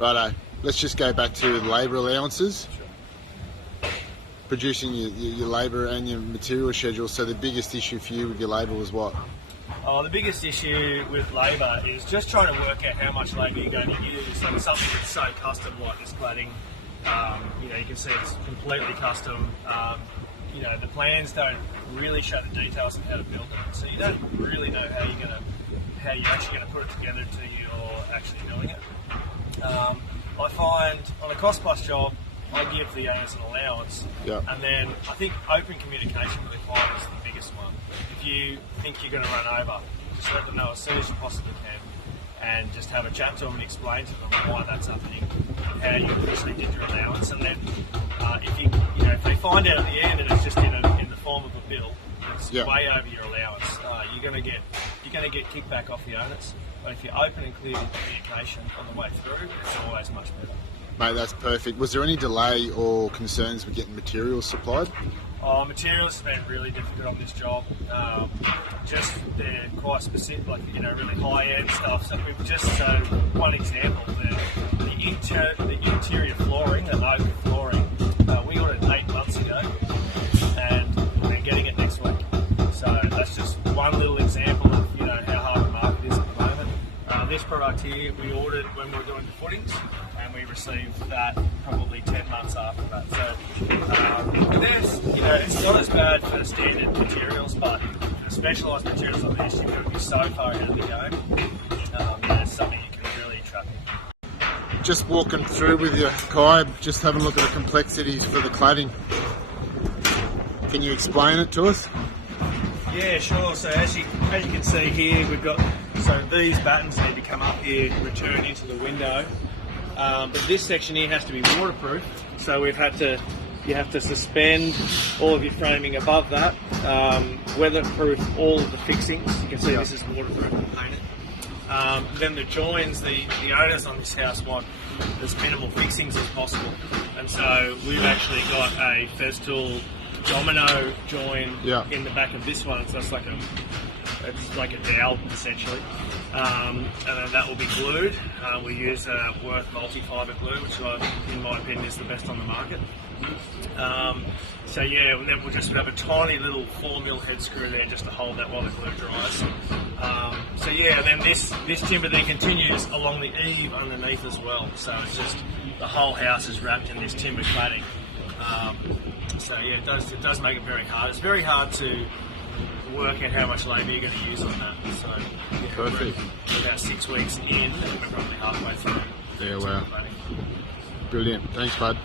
Righto. Let's just go back to labour allowances. Sure. Producing your labour and your material schedule. So the biggest issue for you with your labour was what? Oh, the biggest issue with labour is just trying to work out how much labour you're going to use on something that's so custom like this cladding. You can see it's completely custom. The plans don't really show the details of how to build it, so you don't really know how you're actually going to put it together until you're actually doing it. I find on a cost plus job, I give the owners an allowance, and then I think open communication with the client is the biggest one. If you think you're going to run over, just let them know as soon as you possibly can, and just have a chat to them and explain to them why that's happening, how you actually did your allowance, and then if they find out at the end and it's just in the form of a bill, it's way over your allowance. You're going to get kickback off the owners. But if you're open and clear in communication on the way through, it's always much better. Mate, that's perfect. Was there any delay or concerns with getting materials supplied? Materials have been really difficult on this job. They're quite specific, really high-end stuff. So one example, the interior flooring, the oak flooring, we ordered 8 months ago, and we're getting it next week. So that's just one little example of how hard the market is at the moment. This product here we ordered when we were doing the footings, and we received that probably 10 months after that. So it's not as bad for standard materials, but for specialised materials like this, you've got to be so far ahead of the game. It's something you can really trap in. Just walking through with you, Kai, just having a look at the complexities for the cladding. Can you explain it to us? Yeah, sure. So as you can see here, we've got these battens need to come up here, return into the window. But this section here has to be waterproof. So you have to suspend all of your framing above that, weatherproof all of the fixings. You can see this is waterproof and painted. Then the joins, the owners on this house want as minimal fixings as possible, and so we've actually got a Festool domino join in the back of this one. So it's like a dowel essentially, and then that will be glued. We use Worth multi-fibre glue, which in my opinion is the best on the market. And then we'll just have a tiny little 4mm head screw there just to hold that while the glue dries. And then this timber then continues along the eave underneath as well. So it's just the whole house is wrapped in this timber cladding. It does make it very hard. It's very hard to work out how much labour you're going to use on that. So perfect. We're about 6 weeks in, and we're probably halfway through. Yeah, wow. Brilliant. Thanks, bud.